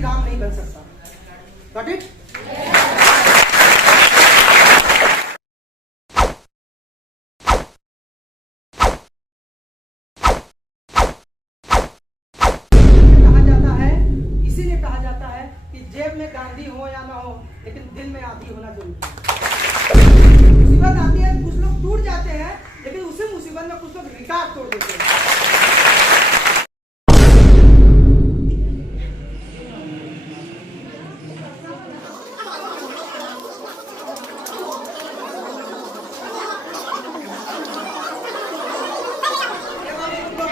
भी काम नहीं बन सकता। Got it? कहा जाता है कि जेब में गांधी हो या ना हो, लेकिन दिल में आंधी होना जरूरी है। मुसीबत आती है, कुछ लोग टूट जाते हैं, लेकिन उसी मुसीबत में कुछ लोग रिकॉर्ड तोड़ देते हैं।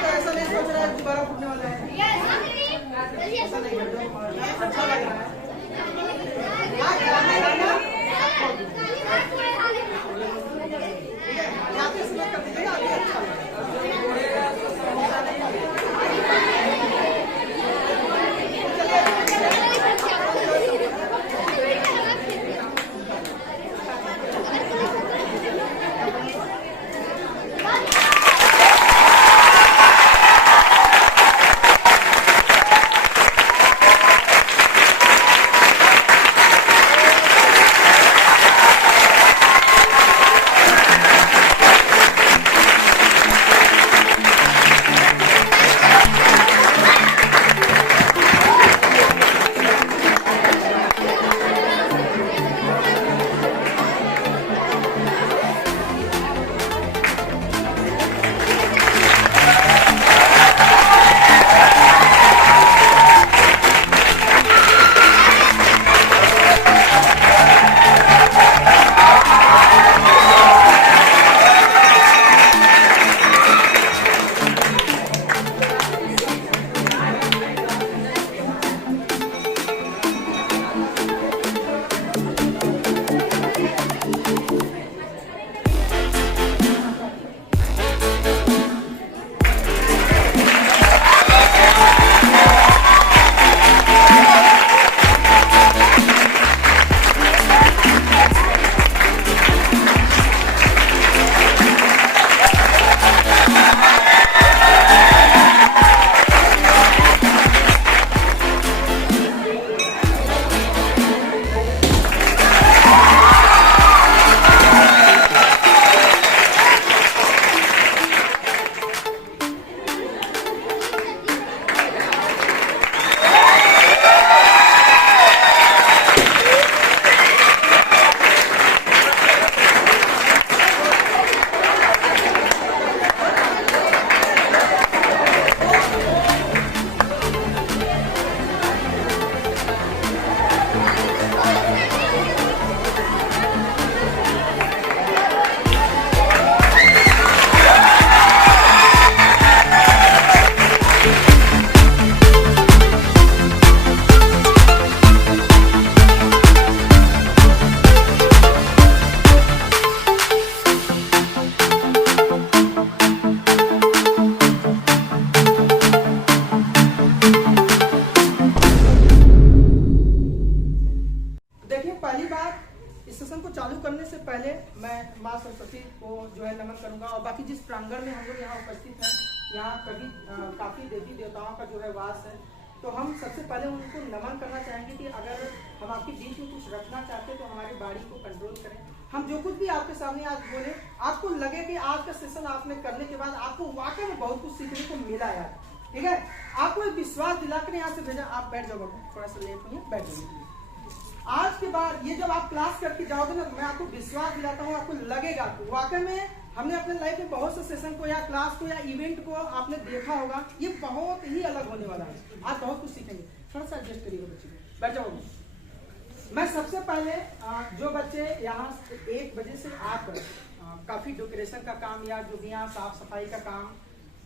ऐसा नहीं सोच रहा है कि बर्फ उठने वाला है, ऐसा नहीं है, अच्छा लग रहा है। चालू करने से पहले मैं माँ सरस्वती को जो है नमन करूंगा, और बाकी जिस प्रांगण में हम लोग यहाँ उपस्थित हैं, यहाँ कभी काफी देवी देवताओं का जो है वास है, तो हम सबसे पहले उनको नमन करना चाहेंगे कि अगर हम आपके बीच में कुछ रखना चाहते हैं तो हमारी बाड़ी को कंट्रोल करें। हम जो कुछ भी आपके सामने आज बोले, आपको लगे कि आज का सेशन आपने करने के बाद आपको वाकई में बहुत कुछ सीखने को मिला यार, ठीक है। आपको एक विश्वास दिलाकर यहाँ से भेजा। आप बैठ जाओ, थोड़ा सा लेट हुई है, बैठ जाइए। आज के बाद ये जब आप क्लास करके जाओगे ना, मैं आपको विश्वास दिलाता हूँ, आपको लगेगा वाकई में हमने अपने लाइफ में बहुत से सेशन को या क्लास को या इवेंट को आपने देखा होगा, ये बहुत ही अलग होने वाला है। आज बहुत कुछ सीखेंगे। थोड़ा सा एडजस्ट करिएगा बच्चे, बैठ जाओगे। मैं सबसे पहले जो बच्चे यहाँ 1 बजे से आकर काफी डेकोरेशन का काम या जो भी यहाँ साफ सफाई का काम,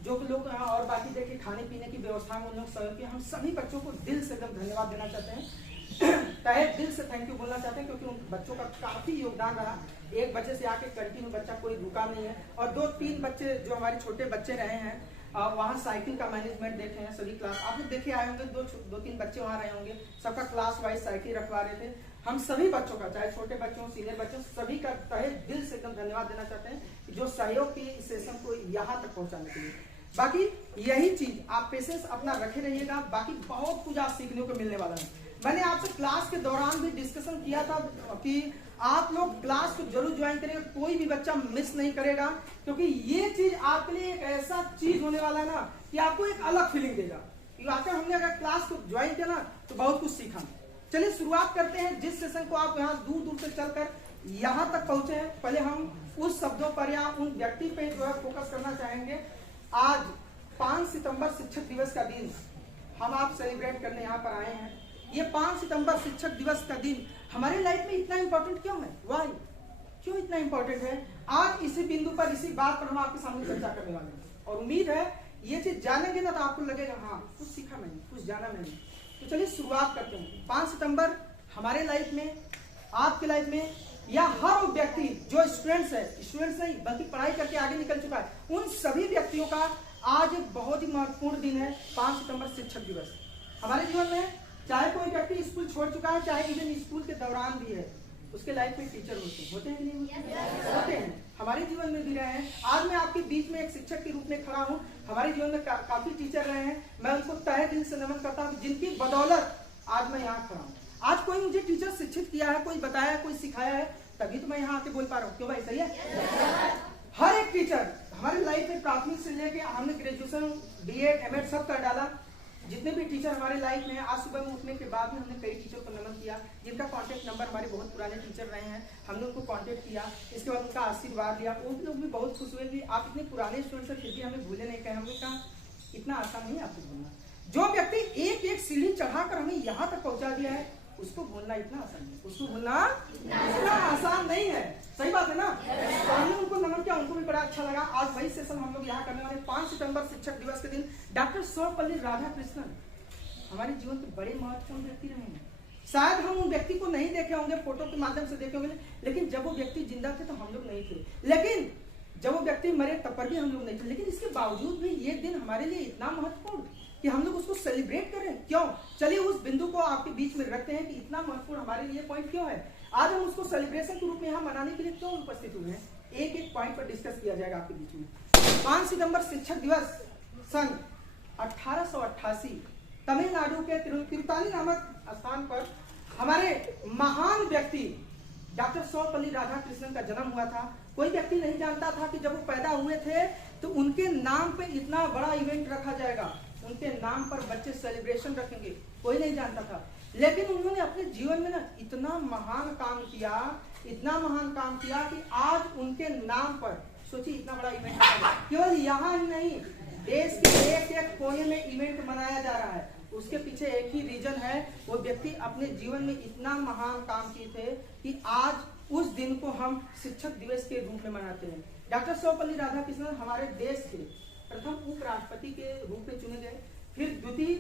जो लोग और बाकी देखिए खाने पीने की व्यवस्था में उन लोग सहयोग किया, हम सभी बच्चों को दिल से एकदम धन्यवाद देना चाहते हैं, तहे दिल से थैंक यू बोलना चाहते हैं, क्योंकि उन बच्चों का काफी योगदान रहा। 1 बजे से आके कंटिन्यू बच्चा कोई रुका नहीं है, और 2-3 बच्चे जो हमारे छोटे बच्चे रहे हैं वहाँ साइकिल का मैनेजमेंट देखे हैं सभी क्लास, आप लोग देखे आए होंगे, 2-3 बच्चे वहाँ रहे होंगे, सबका क्लास वाइज साइकिल रखवा रहे थे। हम सभी बच्चों का, चाहे छोटे बच्चों सीनियर बच्चों, सभी का तहे दिल से एकदम धन्यवाद देना चाहते हैं जो सहयोग की इस सेशन को यहाँ तक पहुँचाने के लिए। बाकी यही चीज आप पेशेंस अपना रखे रहिएगा, बाकी बहुत कुछ आप सीखने को मिलने वाला है। मैंने आपसे क्लास के दौरान भी डिस्कशन किया था कि आप लोग क्लास को जरूर ज्वाइन करेंगे, कोई भी बच्चा मिस नहीं करेगा, क्योंकि ये चीज आपके लिए एक ऐसा चीज होने वाला है ना कि आपको एक अलग फीलिंग देगा कि आकर हमने अगर क्लास को ज्वाइन किया ना तो बहुत कुछ सीखा। चलिए शुरुआत करते हैं। जिस सेशन को आप यहाँ दूर दूर से चलकर यहाँ तक पहुंचे हैं, पहले हम उस शब्दों पर या उन व्यक्ति पे जो है फोकस करना चाहेंगे। आज 5 सितंबर शिक्षक दिवस का दिन हम आप सेलिब्रेट करने यहाँ पर आए हैं। ये 5 सितंबर शिक्षक दिवस का दिन हमारे लाइफ में इतना इंपॉर्टेंट क्यों है? वाई, क्यों इतना इंपॉर्टेंट है? आज इसी बिंदु पर, इसी बात पर हम आपके सामने चर्चा करने वाले हैं और उम्मीद है ये चीज जानेंगे ना तो आपको लगेगा हाँ कुछ सीखा मैंने, कुछ जाना मैंने। तो चलिए शुरुआत करते हैं। 5 सितंबर हमारे लाइफ में, आपके लाइफ में, या हर व्यक्ति जो स्टूडेंट्स नहीं बल्कि पढ़ाई करके आगे निकल चुका है, उन सभी व्यक्तियों का आज एक बहुत ही महत्वपूर्ण दिन है 5 सितंबर शिक्षक दिवस। हमारे जीवन में चाहे कोई व्यक्ति स्कूल छोड़ चुका है, चाहे इवन स्कूल के दौरान भी है, उसके लाइफ में टीचर होते हैं नहीं होते हैं, हमारे जीवन में भी रहे हैं। आज मैं आपके बीच में एक शिक्षक के रूप में खड़ा हूँ। हमारे जीवन में काफी टीचर रहे हैं, मैं उनको तहे दिल से नमन करता हूँ, जिनकी बदौलत आज मैं यहाँ खड़ा हूँ। आज कोई मुझे टीचर शिक्षित किया है, कोई बताया, कोई सिखाया है, तभी तो मैं यहाँ आके बोल पा रहा हूँ। क्यों भाई, सही है? हर एक टीचर हमारी लाइफ में प्राथमिक से लेके हमने ग्रेजुएशन, बीएड, एमएड सब कर डाला। जितने भी टीचर हमारे लाइफ में, आज सुबह में उठने के बाद में हमने कई टीचर को नमन किया, जिनका कांटेक्ट नंबर हमारे बहुत पुराने टीचर रहे हैं, हमने उनको कांटेक्ट किया, इसके बाद उनका आशीर्वाद लिया। वो लोग भी बहुत खुश हुए कि आप इतने पुराने स्टूडेंट से फिर भी हमें भूले नहीं कहे। हमने कहा इतना आसान नहीं आपको भूलना। जो व्यक्ति एक एक सीढ़ी चढ़ाकर हमें यहाँ तक पहुंचा दिया है, उसको भूलना इतना आसान है, उसको भूलना इतना आसान नहीं है। सही बात है ना? तो हमने उनको नमन किया, उनको भी बड़ा अच्छा लगा। आज वही सेशन हम लोग यहाँ करने वाले। 5 सितंबर शिक्षक दिवस के दिन डॉक्टर सर्वपल्ली राधाकृष्णन हमारे जीवन के बड़े महत्वपूर्ण व्यक्ति रहे हैं। शायद हम उन व्यक्ति को नहीं देखे होंगे, फोटो के माध्यम से देखे होंगे, लेकिन जब वो व्यक्ति जिंदा थे तो हम लोग नहीं थे, लेकिन जब वो व्यक्ति मरे तब पर भी हम लोग नहीं थे। लेकिन इसके बावजूद भी ये दिन हमारे लिए इतना महत्वपूर्ण कि हम लोग उसको सेलिब्रेट करें। क्यों? चलिए उस बिंदु को आपके बीच में रखते हैं कि इतना महत्वपूर्ण हमारे लिए पॉइंट क्यों है। आज हम उसको सेलिब्रेशन के रूप में यहाँ मनाने के लिए क्यों उपस्थित हुए हैं, एक एक पॉइंट पर डिस्कस किया जाएगा आपके बीच में। 5 सितंबर शिक्षक दिवस सन 1888 तमिलनाडु के तिरुतानी नामक स्थान पर हमारे महान व्यक्ति डॉक्टर सर्वपल्ली राधाकृष्णन का जन्म हुआ था। कोई व्यक्ति नहीं जानता था कि जब वो पैदा हुए थे तो उनके नाम पे इतना बड़ा इवेंट रखा जाएगा, उनके नाम पर बच्चे सेलिब्रेशन रखेंगे, कोई नहीं जानता था। लेकिन उन्होंने अपने जीवन में ना इतना महान काम किया, इतना महान काम किया कि आज उनके नाम पर सोचिए इतना बड़ा इवेंट रखा जाए। केवल यहाँ ही नहीं, देश के एक एक कोने में इवेंट मनाया जा रहा है। उसके पीछे एक ही रीजन है, वो व्यक्ति अपने जीवन में इतना महान काम किए थे कि आज उस दिन को हम शिक्षक दिवस के रूप में मनाते हैं। डॉक्टर सर्वपल्ली राधाकृष्णन हमारे देश के प्रथम उपराष्ट्रपति के रूप में चुने गए, फिर द्वितीय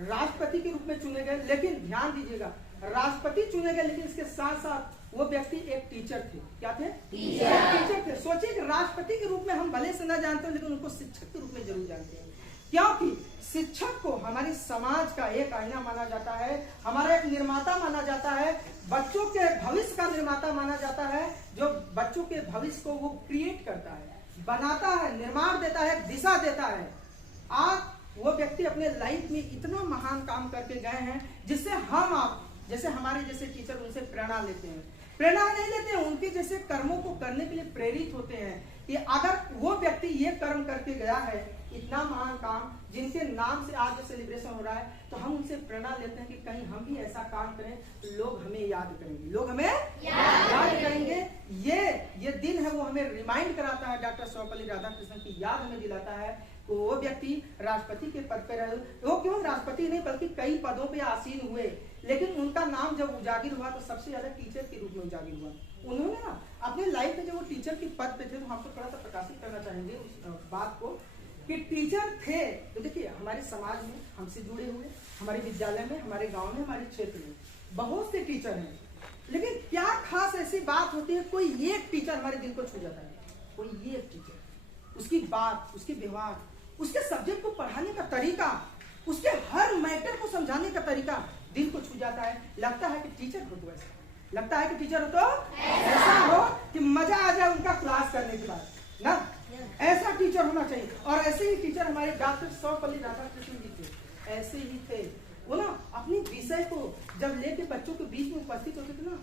राष्ट्रपति के रूप में चुने गए। लेकिन ध्यान दीजिएगा, राष्ट्रपति चुने गए, लेकिन इसके साथ साथ वो व्यक्ति एक टीचर थे। क्या थे? टीचर थे। सोचिए कि राष्ट्रपति के रूप में हम भले से न जानते हो, लेकिन उनको शिक्षक के रूप में जरूर जानते हैं, क्योंकि शिक्षक को हमारे समाज का एक आईना माना जाता है, हमारा एक निर्माता माना जाता है, बच्चों के भविष्य का निर्माता माना जाता है, जो बच्चों के भविष्य को वो क्रिएट करता है, बनाता है, निर्माण देता है, दिशा देता है। आज वो व्यक्ति अपने लाइफ में इतना महान काम करके गए हैं, जिससे हम आप जैसे हमारे जैसे टीचर उनसे प्रेरणा लेते हैं। प्रेरणा नहीं लेते हैं, उनके जैसे कर्मों को करने के लिए प्रेरित होते हैं कि अगर वो व्यक्ति ये कर्म करके गया है, इतना महान काम, जिनके नाम से आज जो सेलिब्रेशन हो रहा है, तो हम उनसे प्रेरणा लेते हैं कि कहीं हम भी ऐसा काम करें तो लोग हमें याद करेंगे, लोग हमें याद करेंगे। ये दिन है वो हमें रिमाइंड कराता है, डॉक्टर सर्वपल्ली राधाकृष्णन की याद हमें दिलाता है। तो वो व्यक्ति राष्ट्रपति के पद पर रहे, वो क्यों राष्ट्रपति नहीं बल्कि कई पदों पे आसीन हुए, लेकिन उनका नाम जब उजागिर हुआ तो सबसे ज्यादा टीचर के रूप में उजागिर हुआ। उन्होंने ना अपने लाइफ में जब वो टीचर के पद पे थे, तो हमको थोड़ा सा प्रकाशित करना चाहेंगे उस बात को कि टीचर थे। तो देखिए हमारे समाज में हमसे जुड़े हुए, हमारे विद्यालय में, हमारे गांव में, हमारे क्षेत्र में बहुत से टीचर हैं, लेकिन क्या खास ऐसी बात होती है, कोई एक टीचर हमारे दिल को छू जाता है, कोई एक टीचर, उसकी बात, उसके व्यवहार, उसके सब्जेक्ट को पढ़ाने का तरीका, उसके हर मैटर को समझाने का तरीका दिल को छू जाता है। लगता है कि टीचर हो तो ऐसा, लगता है कि टीचर हो तो ऐसा हो कि मजा आ जाए उनका क्लास करने के बाद ना। ऐसा टीचर होना चाहिए। और ऐसे ही टीचर हमारे डॉक्टर सर्वपल्ली राधाकृष्णन जी थे, ऐसे ही थे। वो ना अपनी विषय को जब लेके बच्चों के बीच में उपस्थित होते थे ना,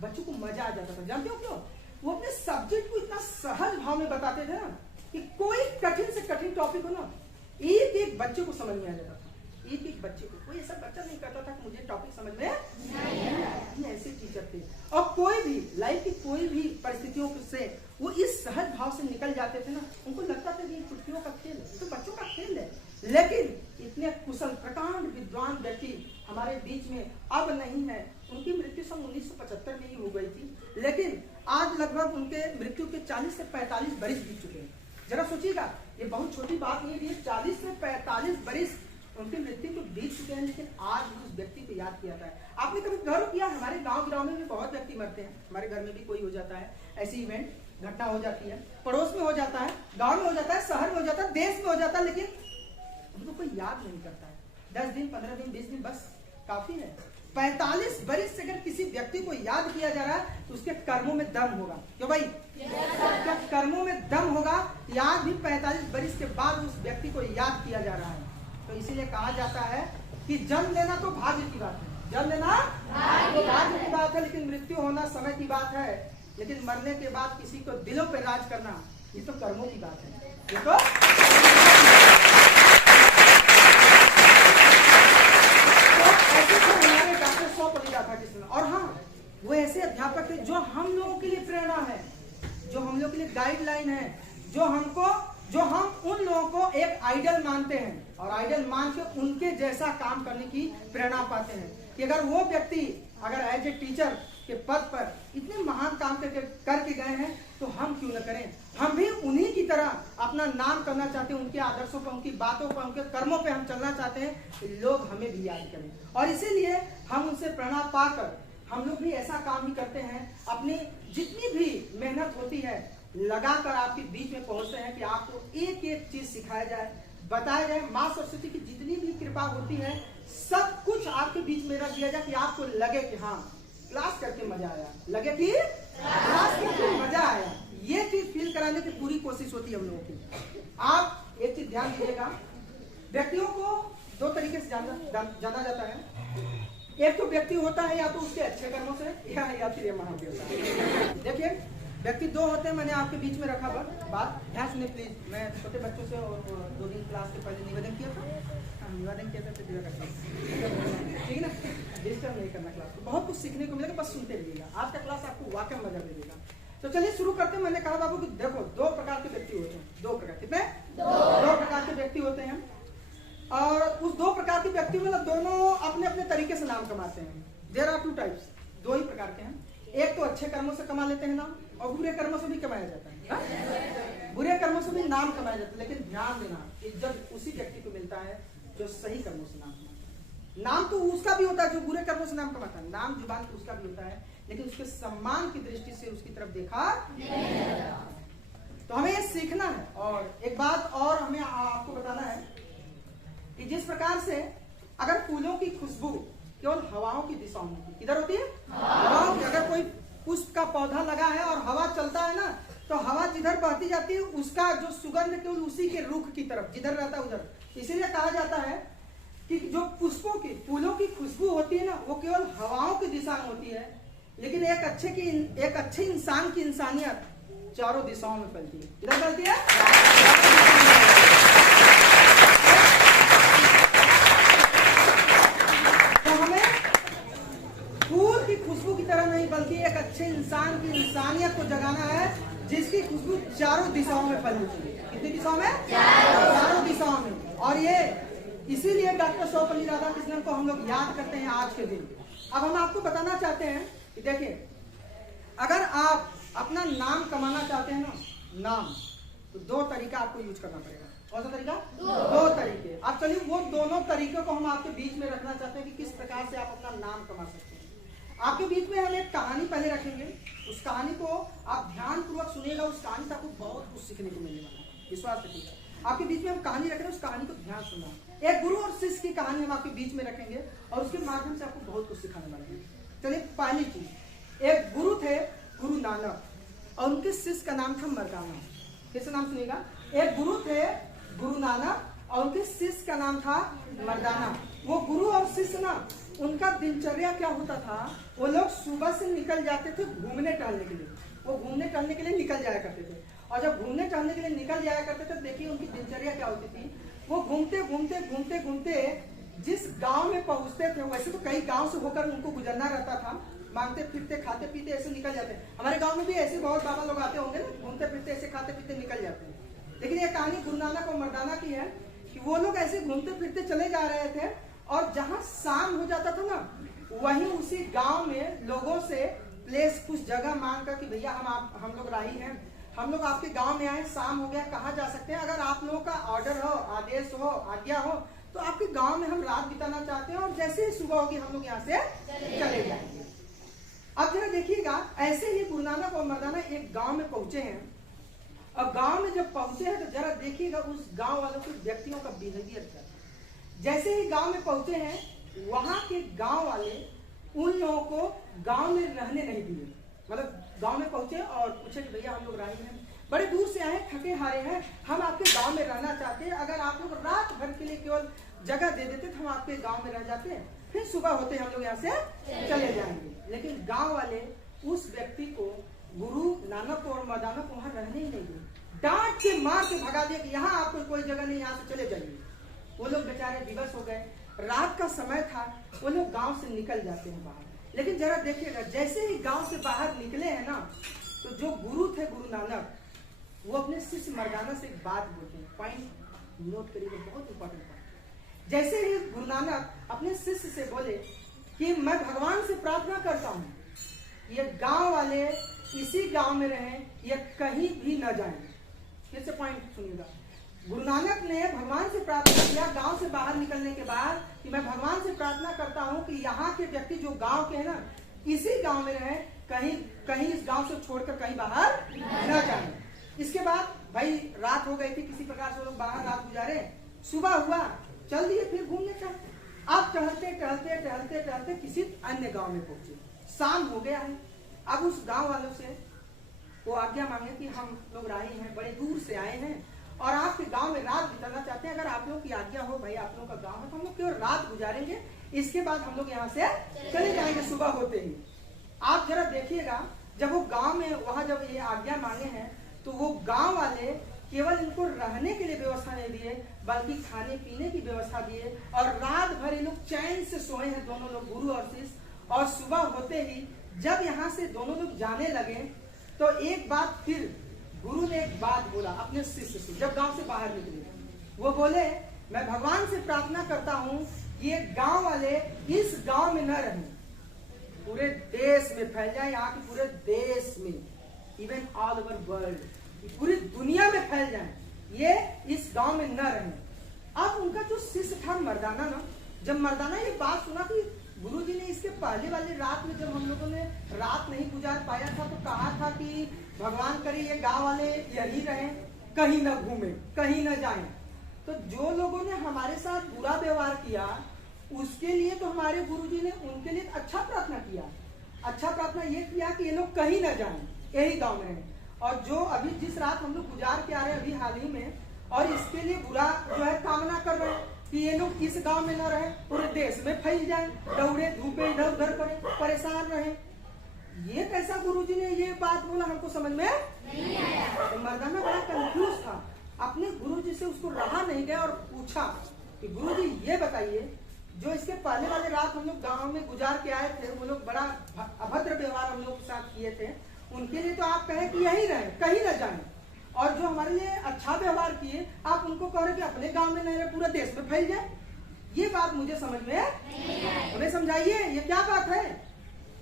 बच्चों को मजा आ जाता था। जानते हो क्यों? वो अपने सब्जेक्ट को इतना सहज भाव में बताते थे ना कि कोई कठिन से कठिन टॉपिक हो ना, एक एक बच्चे को समझ में आ जाता था। एक एक बच्चे को, कोई ऐसा बच्चा नहीं करता था कि मुझे टॉपिक समझ में नहीं। ऐसे टीचर थे। और कोई भी लाइफ की कोई भी परिस्थितियों से वो इस सहज भाव से निकल जाते थे ना, उनको लगता था कि चुटकियों का खेल है, तो बच्चों का खेल है। लेकिन इतने कुशल प्रकांड विद्वान व्यक्ति हमारे बीच में अब नहीं है। उनकी मृत्यु सन 1975 में ही हो गई थी, लेकिन आज लगभग उनके मृत्यु के 40 से 45 बरिस बीत चुके हैं। जरा सोचिएगा, ये बहुत छोटी बात नहीं है। 40 से 45 बरिस उनकी मृत्यु को बीत चुके हैं, लेकिन आज उस व्यक्ति को याद किया जाता है। आपने कभी गौर किया? हमारे गांव में भी बहुत व्यक्ति मरते हैं। हमारे घर में भी कोई हो जाता है, ऐसी इवेंट घटना हो जाती है, पड़ोस में हो जाता है, गांव में हो जाता है, शहर में हो जाता है, देश में हो जाता है, लेकिन उनको कोई याद नहीं करता है। 10 दिन, 15 दिन, 20 दिन बस काफी है। 45 बरिस से अगर किसी व्यक्ति को याद किया जा रहा है तो उसके कर्मों में दम होगा। क्यों भाई? क्या कर्मों में दम होगा? याद भी 45 बरिस के बाद उस व्यक्ति को याद किया जा रहा है। तो इसीलिए कहा जाता है कि जन्म लेना तो भाग्य की बात है, जन्म लेना तो भाग्य की बात है, लेकिन मृत्यु होना समय की बात है। लेकिन मरने के बाद किसी को दिलों पे राज करना, ये तो कर्मों की बात है। ये तो ऐसे तो हमारे डॉक्टर सर्वपल्ली राधाकृष्णन, और हाँ, वो ऐसे अध्यापक थे जो हम लोगों के लिए प्रेरणा है, जो हम लोगों के लिए गाइडलाइन है, जो हम उन लोगों को एक आइडल मानते हैं और आइडल मान के उनके जैसा काम करने की प्रेरणा पाते हैं। कि अगर वो व्यक्ति अगर एज ए टीचर के पद पर इतने महान काम करके गए हैं तो हम क्यों न करें। हम भी उन्हीं की तरह अपना नाम करना चाहते हैं, उनके आदर्शों पर, उनकी बातों पर, उनके कर्मों पर हम चलना चाहते हैं कि लोग हमें भी याद करें। और इसीलिए हम उनसे प्रेरणा पाकर हम लोग भी ऐसा काम ही करते हैं। अपनी जितनी भी मेहनत होती है लगाकर आपके बीच में पहुंचते हैं कि आपको एक एक चीज सिखाया जाए, बताया जाए। माँ सरस्वती की जितनी भी कृपा होती है सब कुछ आपके बीच में रख दिया जाए कि आपको लगे कि हाँ क्लास करके मजा आया, लगे कि क्लास करके मजा आया। ये चीज फील कराने की पूरी कोशिश होती है हम लोगों की। आप एक चीज ध्यान दीजिएगा, व्यक्तियों को 2 तरीके से जाना जाता है। एक तो व्यक्ति होता है या तो उसके अच्छे कर्मों से या फिर महादेव। देखिए व्यक्ति 2 होते हैं। मैंने आपके बीच में रखा बात, ध्यान सुनिए प्लीज। मैं छोटे बच्चों से और 2 दिन क्लास के पहले निवेदन किया था, ठीक है ना, डिस्टर्ब नहीं करना क्लास को। बहुत कुछ सीखने को मिलेगा, बस सुनते रहिएगा। आज का क्लास आपको वाकई मजा मिलेगा। तो चलिए शुरू करते हैं। मैंने कहा बाबू कि देखो 2 प्रकार के व्यक्ति होते हैं। 2 प्रकार, कितने? 2 प्रकार के व्यक्ति होते हैं। और उस 2 प्रकार के व्यक्ति में दोनों अपने अपने तरीके से नाम कमाते हैं। देयर आर 2 टाइप्स, 2 ही प्रकार के हैं। एक तो अच्छे कर्मों से कमा लेते हैं नाम, और बुरे कर्मों से भी कमाया जाता है। बुरे कर्मों से भी नाम कमाया जाता है, लेकिन ध्यान देना इज्जत उसी व्यक्ति को मिलता है जो सही कर्मों से नाम कमाता है। नाम तो उसका भी होता है जो बुरे कर्मों से नाम कमाता है, नाम जुबान उसका भी होता है, लेकिन उसके सम्मान की दृष्टि से उसकी तरफ देखा नहीं। तो हमें ये सीखना है। और एक बात और हमें आपको बताना है कि जिस प्रकार से अगर फूलों की खुशबू केवल हवाओं की दिशाओं में होती है, किधर होती है? हवाओं की। अगर कोई पुष्प का पौधा लगा है और हवा चलता है ना, तो हवा जिधर बहती जाती है उसका जो सुगंध केवल उसी के रुख की तरफ, जिधर रहता है उधर। इसीलिए कहा जाता है कि जो पुष्पों की, फूलों की खुशबू होती है ना, वो केवल हवाओं की दिशा में होती है, लेकिन एक अच्छे इंसान की इंसानियत चारों दिशाओं में फैलती है। किधर फैलती है? तो हमें फूल की खुशबू की तरह नहीं बल्कि एक अच्छे इंसान की इंसानियत को जगाना है, जिसकी खुशबू चारों दिशाओं में फैलनी चाहिए। कितनी दिशाओं में? चारों दिशाओं में। और ये इसीलिए डॉक्टर सर्वपल्ली राधाकृष्णन को हम लोग याद करते हैं आज के दिन। अब हम आपको बताना चाहते हैं कि देखिए, अगर आप अपना नाम कमाना चाहते हैं ना, नाम, तो 2 तरीका आपको यूज करना पड़ेगा। कौन सा तरीका? 2 तरीके। अब चलिए वो दोनों तरीकों को हम आपके बीच में रखना चाहते हैं कि किस प्रकार से आप अपना नाम कमा सकते हैं। आपके बीच में हम एक कहानी पहले रखेंगे, उस कहानी को आप ध्यान पूर्वक सुनिएगा। उस कहानी से आपको बहुत कुछ सीखने को मिलने वाला है, विश्वास रखिएगा। आपके बीच में हम कहानी रख रहे हैं, उस कहानी को ध्यान सुनना। एक गुरु और शिष्य की कहानी हम आपके बीच में रखेंगे और उसके माध्यम से आपको बहुत कुछ सिखाने वाले हैं। चलिए पहली चीज, एक गुरु थे, गुरु नानक, और उनके शिष्य का नाम था मर्दाना। फिर से नाम सुनिएगा। एक गुरु थे गुरु नानक और उनके शिष्य का नाम था मर्दाना। वो गुरु और शिष्य ना, उनका दिनचर्या क्या होता था, वो लोग सुबह से निकल जाते थे घूमने टहलने के लिए। वो घूमने टहलने के लिए निकल जाया करते थे, और जब घूमने टहलने के लिए निकल जाया करते थे, देखिए उनकी दिनचर्या क्या होती थी। वो घूमते घूमते घूमते घूमते जिस गांव में पहुंचते थे, वैसे तो कई गांव से होकर उनको गुजरना रहता था, मांगते फिरते खाते पीते ऐसे निकल जाते। हमारे गांव में भी ऐसे बहुत बाबा लोग आते होंगे ना, घूमते फिरते ऐसे खाते पीते निकल जाते हैं। लेकिन ये कहानी गुरु नानक और मर्दाना की है कि वो लोग ऐसे घूमते फिरते चले जा रहे थे, और जहां शाम हो जाता था ना, वहीं उसी गांव में लोगों से प्लेस कुछ जगह मांग कर कि भैया हम लोग राही हैं, हम लोग आपके गांव में आए, शाम हो गया, कहाँ जा सकते हैं, अगर आप लोगों का ऑर्डर हो, आदेश हो, आज्ञा हो, तो आपके गांव में हम रात बिताना चाहते हैं, और जैसे ही सुबह होगी हम लोग यहाँ से चले जाएंगे। अब जरा देखिएगा, ऐसे ही गुरु नानक और मर्दाना एक गांव में पहुंचे हैं। अब गांव में जब पहुंचे हैं तो जरा देखिएगा उस गांव वालों के व्यक्तियों का बिहेवियर क्या। जैसे ही गांव में पहुंचे हैं, वहां के गांव वाले उन लोगों को गांव में रहने नहीं दिए। मतलब गांव में पहुंचे और पूछे कि भैया हम लोग राही हैं, बड़े दूर से आए, थके हारे हैं, हम आपके गांव में रहना चाहते हैं, अगर आप लोग रात भर के लिए केवल जगह दे देते तो हम आपके गांव में रह जाते, फिर सुबह होते हम लोग यहाँ से चले जाएंगे। लेकिन गांव वाले उस व्यक्ति को, गुरु नानक और मर्दाना को वहां रहने ही नहीं दिए, डांट के मार के भगा दिया कि यहाँ आपको कोई जगह नहीं, यहाँ से चले जाइए। वो लोग बेचारे विवश हो गए, रात का समय था, वो लोग गांव से निकल जाते हैं बाहर। लेकिन जरा देखिएगा, जैसे ही गांव से बाहर निकले हैं ना, तो जो गुरु थे गुरु नानक, वो अपने शिष्य मर्दाना से एक बात बोलते हैं, पॉइंट नोट करिएगा, बहुत इंपॉर्टेंट पॉइंट। जैसे ही गुरु नानक अपने शिष्य से बोले कि मैं भगवान से प्रार्थना करता हूँ ये गांव वाले इसी गांव में रहें, ये कहीं भी न जाएं। फिर से पॉइंट सुनिएगा, गुरु नानक ने भगवान से प्रार्थना किया गांव से बाहर निकलने के बाद कि मैं भगवान से प्रार्थना करता हूं कि यहाँ के व्यक्ति जो गांव के हैं ना, इसी गांव में रहें, कहीं इस गांव से छोड़कर कहीं बाहर न जाएं। इसके बाद भाई रात हो गई थी, किसी प्रकार से लोग बाहर रात गुजारे, सुबह हुआ, चल दिए फिर घूमने का। अब टहलते टहलते टहलते टहलते किसी अन्य गांव में पहुंचे, शाम हो गया है। अब उस गांव वालों से वो आज्ञा मांगे कि हम लोग राही हैं, बड़े दूर से आए हैं और आपके गांव में रात बिताना चाहते हैं, अगर आप लोगों की आज्ञा हो, भाई आप लोगों का गांव है, तो हम लोग केवल रात गुजारेंगे, इसके बाद हम लोग यहाँ से चले जाएंगे सुबह होते ही। आप जरा देखिएगा, जब वो गांव में वहां जब ये आज्ञा मांगे हैं, तो वो गांव वाले केवल इनको रहने के लिए व्यवस्था नहीं दिए, बल्कि खाने पीने की व्यवस्था दिए, और रात भर ये लोग चैन से सोए हैं दोनों लोग, गुरु और शिष्य। और सुबह होते ही जब यहाँ से दोनों लोग जाने लगे, तो एक बात फिर गुरु ने एक बात बोला अपने शिष्य से, जब गांव से बाहर निकले, वो बोले मैं भगवान से प्रार्थना करता हूँ कि ये गांव वाले इस गांव में न रहें, पूरे देश में फैल जाए, यहाँ के पूरे देश में, इवन ऑल ओवर वर्ल्ड, पूरी दुनिया में फैल जाए, ये इस गांव में न रहें। अब उनका जो शिष्य था मर्दाना ना, जब मर्दाना ये बात सुना कि गुरुजी ने इसके पहले वाली रात में जब हम लोगों ने रात नहीं गुजार पाया था, तो कहा था कि भगवान करे ये गांव वाले यही रहें, कहीं न घूमे, कहीं न जाएं। तो जो लोगों ने हमारे साथ बुरा व्यवहार किया, उसके लिए तो हमारे गुरुजी ने उनके लिए अच्छा प्रार्थना किया। अच्छा प्रार्थना ये किया कि ये लोग कहीं न जाएं, यही गांव में रहें। और जो अभी जिस रात हम लोग गुजार के आ रहे हैं अभी हाल ही में, और इसके लिए बुरा जो है कामना कर रहे हैं कि ये लोग इस गांव में न रहे, पूरे देश में फैल जाए, दौड़े धूपे इधर उधर करे, परेशान रहे। ये कैसा गुरुजी ने ये बात बोला, हमको समझ में नहीं आया। तो मर्दाना बड़ा कंफ्यूज था, अपने गुरुजी से उसको रहा नहीं गया और पूछा कि गुरुजी ये बताइए, जो इसके पहले वाले रात हम लोग गांव में गुजार के आए थे, वो लोग बड़ा अभद्र व्यवहार हम लोग के साथ किए थे, उनके लिए तो आप कहे कि यही रहे, कहीं न जाए, और जो हमारे लिए अच्छा व्यवहार किए आप उनको कह रहे कि अपने गांव में नहीं रहे, पूरा देश में फैल जाए। ये बात मुझे समझ में हमें समझाइए, ये क्या बात है।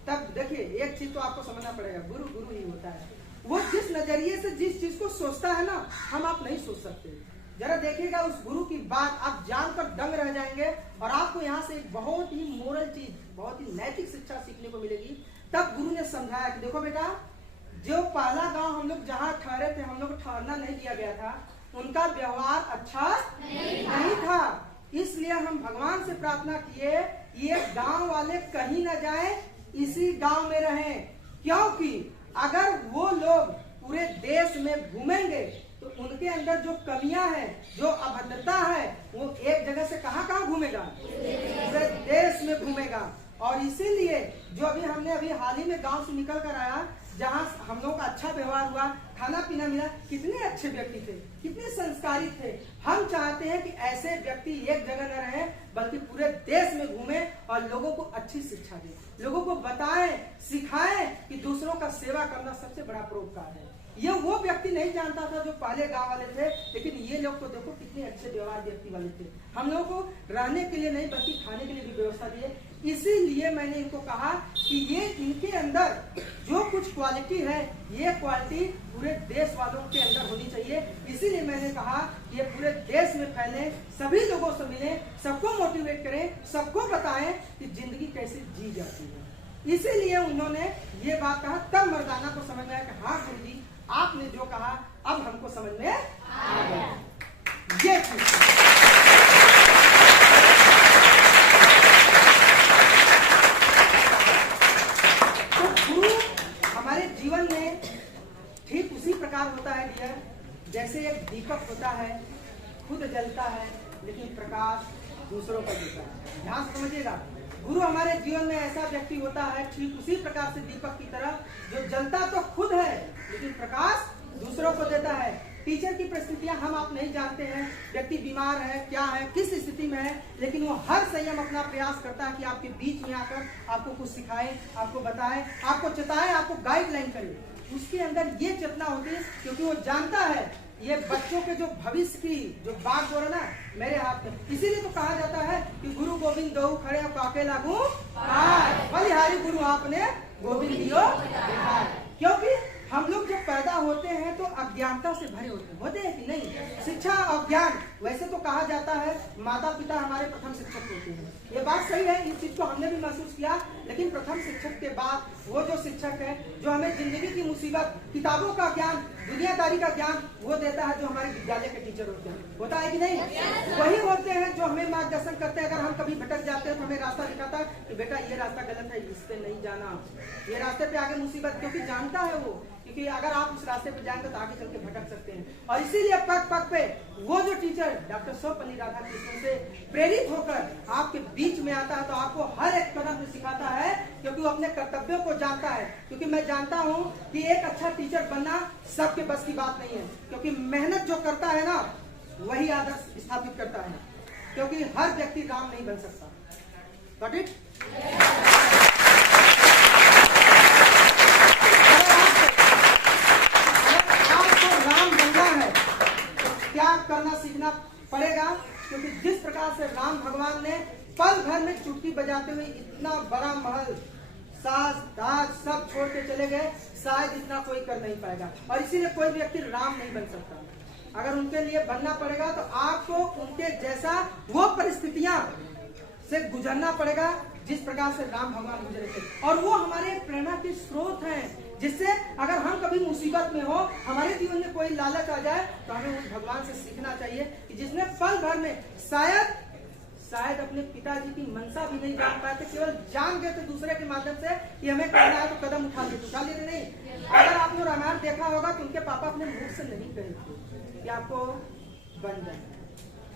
तब देखिए एक चीज तो आपको समझना पड़ेगा, गुरु गुरु ही होता है, वो जिस नजरिए से जिस चीज को सोचता है ना, हम आप नहीं सोच सकते। जरा देखिएगा उस गुरु की बात, आप जानकर दंग रह जाएंगे, और आपको यहाँ से एक बहुत ही मोरल चीज, बहुत ही नैतिक शिक्षा सीखने को मिलेगी। तब गुरु ने समझाया कि देखो बेटा, जो पहला गांव हम लोग जहाँ ठहरे थे, हम लोग ठहरना नहीं दिया गया था, उनका व्यवहार अच्छा नहीं था, इसलिए हम भगवान से प्रार्थना किए ये गांव वाले कहीं न जाए, इसी गांव में रहें, क्योंकि अगर वो लोग पूरे देश में घूमेंगे तो उनके अंदर जो कमियां है, जो अभद्रता है, वो एक जगह से कहाँ घूमेगा, पूरे देश में घूमेगा। और इसीलिए जो हमने अभी हाल ही में गांव से निकल कर आया, जहां हम लोगों का अच्छा व्यवहार हुआ, खाना पीना मिला, कितने अच्छे व्यक्ति थे, कितने संस्कारी थे। हम चाहते हैं कि ऐसे व्यक्ति एक जगह न रहे, बल्कि पूरे देश में घूमे और लोगों को अच्छी शिक्षा दे, लोगों को बताएं, सिखाएं कि दूसरों का सेवा करना सबसे बड़ा परोपकार है। ये वो व्यक्ति नहीं जानता था जो पहले गांव वाले थे, लेकिन ये लोग को देखो कितने अच्छे व्यवहार व्यक्ति वाले थे। हम लोगों को रहने के लिए नहीं बल्कि खाने के लिए भी व्यवस्था दिए। इसीलिए मैंने इनको कहा कि ये इनके अंदर जो कुछ क्वालिटी है, ये क्वालिटी पूरे देश वालों के अंदर होनी चाहिए। इसीलिए मैंने कहा कि ये पूरे देश में फैले, सभी लोगों से मिले, सबको मोटिवेट करें, सबको बताएं कि जिंदगी कैसे जी जाती है। इसीलिए उन्होंने ये बात कहा। तब मर्दाना को समझ में आया कि हाँ गुरु जी, आपने जो कहा अब हमको समझ में आ गया। ये चीज तो गुरु हमारे जीवन में ठीक उसी प्रकार होता है डियर, जैसे एक दीपक होता है, खुद जलता है लेकिन प्रकाश दूसरों को देता है। ध्यान से समझिएगा, गुरु हमारे जीवन में ऐसा व्यक्ति होता है ठीक उसी प्रकार से दीपक की तरह, जो जलता तो खुद है लेकिन प्रकाश दूसरों को देता है। टीचर की परिस्थितियां हम आप नहीं जानते हैं, व्यक्ति बीमार है, क्या है, किस स्थिति में है, लेकिन वो हर संयम अपना प्रयास करता है कि आपके बीच में आकर आपको कुछ सिखाए, आपको बताए, आपको चेताए, आपको गाइडलाइन करे। उसके अंदर ये चेतना होती है क्योंकि वो जानता है ये बच्चों के जो भविष्य की जो बागडोर है ना, मेरे हाथ में। इसीलिए तो कहा जाता है कि गुरु गोविंद दो खड़े काके लागू बलिहारी, गुरु आपने गोविंद दियो। क्योंकि हम लोग जब पैदा होते हैं तो अज्ञानता से भरे होते हैं कि नहीं, शिक्षा और ज्ञान। वैसे तो कहा जाता है माता पिता हमारे प्रथम शिक्षक होते हैं, ये बात सही है, इस चीज को हमने भी महसूस किया। लेकिन प्रथम शिक्षक के बाद वो जो शिक्षक है जो हमें जिंदगी की मुसीबत, किताबों का ज्ञान, दुनियादारी का ज्ञान वो देता है, जो हमारे विद्यालय के टीचर होते हैं, होता है कि नहीं, वही होते हैं जो हमें मार्गदर्शन करते हैं। अगर हम कभी भटक जाते हैं तो हमें रास्ता दिखाता है कि बेटा ये रास्ता गलत है, इस पे नहीं जाना, ये रास्ते पे आगे मुसीबत, क्योंकि जानता है वो, क्योंकि अगर आप उस रास्ते पे जाएंगे तो आगे चल के भटक सकते हैं। और इसीलिए पग पग पे वो जो टीचर डॉक्टर सर्वपल्ली राधाकृष्णन से प्रेरित होकर आपके बीच में आता है तो आपको हर एक कदम में सिखाता है, क्योंकि वो अपने कर्तव्यों को जानता है। क्योंकि मैं जानता हूँ कि एक अच्छा टीचर बनना सबके बस की बात नहीं है, क्योंकि मेहनत जो करता है ना वही आदर्श स्थापित करता है, क्योंकि हर व्यक्ति राम नहीं बन सकता। Got it? क्या करना सीखना पड़ेगा, क्योंकि जिस प्रकार से राम भगवान ने पल भर में चुटकी बजाते हुए इतना बड़ा महल, सास दास सब छोड़ के चले गए, शायद इतना कोई कर नहीं पाएगा। और इसीलिए कोई व्यक्ति राम नहीं बन सकता। अगर उनके लिए बनना पड़ेगा तो आपको उनके जैसा वो परिस्थितियां से गुजरना पड़ेगा जिस प्रकार से राम भगवान गुजरे थे। और वो हमारे प्रेरणा के स्रोत हैं, जिससे अगर हम कभी मुसीबत में हो, हमारे जीवन में कोई लालच आ जाए तो हमें उस भगवान से सीखना चाहिए कि जिसने पल भर में शायद अपने पिताजी की मनसा भी नहीं जान पाए थे, केवल जान गए थे दूसरे के माध्यम से कि हमें करना है तो कदम उठा लेते नहीं। अगर आपने रामायण देखा होगा तो उनके पापा अपने मुख से नहीं कहे थे कि आपको बन जाए,